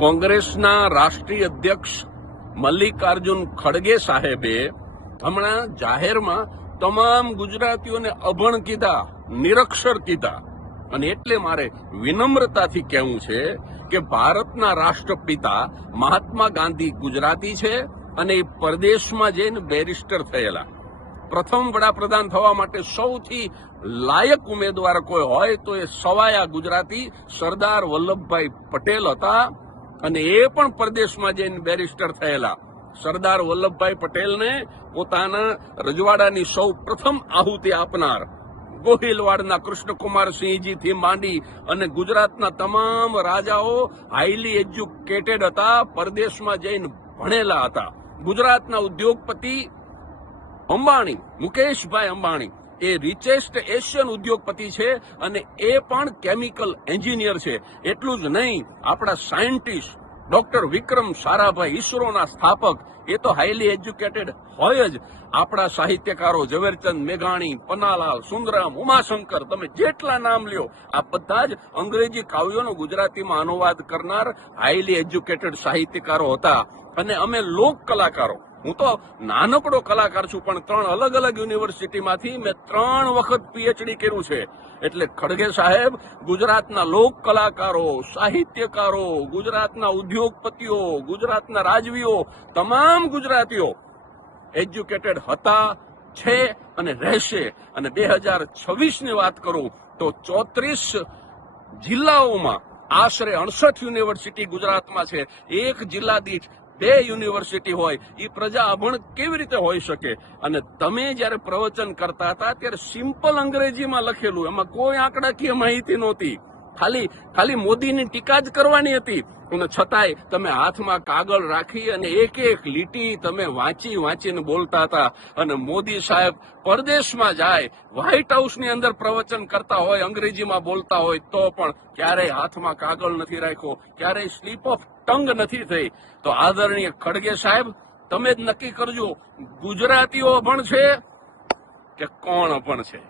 કોંગ્રેસના રાષ્ટ્રીય અધ્યક્ષ મલ્લિકાર્જુન ખડગે સાહેબે હમણાં જાહેરમાં તમામ ગુજરાતીઓને અભણ કીધા, નિરક્ષર કીધા. અને એટલે મારે વિનમ્રતાથી કહેવું છે કે ભારતના રાષ્ટ્રપિતા મહાત્મા ગાંધી ગુજરાતી છે અને એ પરદેશમાં જઈને બેરિસ્ટર થયેલા. પ્રથમ વડાપ્રધાન થવા માટે સૌથી લાયક ઉમેદવાર કોઈ હોય તો એ સવાયા ગુજરાતી સરદાર વલ્લભભાઈ પટેલ હતા અને એ પણ પરદેશમાં જઈને બેરિસ્ટર થયેલા. સરદાર વલ્લભભાઈ પટેલને પોતાના રજવાડાની સૌ પ્રથમ આહુતિ આપનાર ગોહિલવાડના કૃષ્ણકુમારસિંહજીથી માંડી અને ગુજરાતના તમામ રાજાઓ હાઈલી એજ્યુકેટેડ હતા, પરદેશમાં જઈને ભણેલા હતા. ગુજરાતના ઉદ્યોગપતિ અંબાણી, મુકેશભાઈ અંબાણી એ રિચેસ્ટ એશિયન ઉદ્યોગપતિ છે અને એ પણ કેમિકલ એન્જિનિયર છે. એટલું જ નહીં, આપણા સાયન્ટિસ્ટ ડોક્ટર વિક્રમ સારાભાઈ, ઈસરોના સ્થાપક, એ તો હાઈલી એજ્યુકેટેડ હોય જ. આપણા સાહિત્યકારો ઝવેરચંદ મેઘાણી, પન્નાલાલ, સુંદરમ, ઉમાશંકર, તમે જેટલા નામ લ્યો, આ બધા જ અંગ્રેજી કાવ્યોનો ગુજરાતીમાં અનુવાદ કરનાર હાઈલી એજ્યુકેટેડ સાહિત્યકારો હતા. અને અમે લોક કલાકારો, હું તો નાનકડો કલાકાર છું, પણ 3 અલગ અલગ યુનિવર્સિટીમાંથી મેં 3 વખત પીએચડી કર્યું છે. એટલે ખડગે સાહેબ ગુજરાતના લોક કલાકારો, સાહિત્યકારો, ગુજરાતના ઉદ્યોગપતિઓ, ગુજરાતના રાજવીઓ, તમામ ગુજરાતીઓ એજ્યુકેટેડ હતા, છે અને રહેશે. અને 2026ની વાત કરું તો 34 જિલ્લાઓમાં આશરે 68 યુનિવર્સિટી ગુજરાતમાં છે. એક જિલ્લા દીઠ 2 યુનિવર્સિટી હોય, એ પ્રજા અભણ કેવી રીતે હોઈ શકે? અને તમે જયારે પ્રવચન કરતા હતા ત્યારે સિમ્પલ અંગ્રેજીમાં લખેલું, એમાં કોઈ આંકડાકીય માહિતી નહોતી. ખાલી મોદીની ટીકા જ કરવાની હતી. અને છતાંય તમે હાથમાં કાગળ રાખી અને એક એક લીટી તમે વાંચીને બોલતા હતા. અને મોદી સાહેબ પરદેશમાં જાય, વ્હાઇટ હાઉસની અંદર પ્રવચન કરતા હોય, અંગ્રેજીમાં બોલતા હોય, તો પણ ક્યારેય હાથમાં કાગળ નથી રાખ્યો, ક્યારેય સ્લીપ ઓફ ટંગ નથી થઈ. તો આદરણીય ખડગે સાહેબ, તમે જ નક્કી કરજો, ગુજરાતીઓ અભણ છે કે કોણ અભણ છે?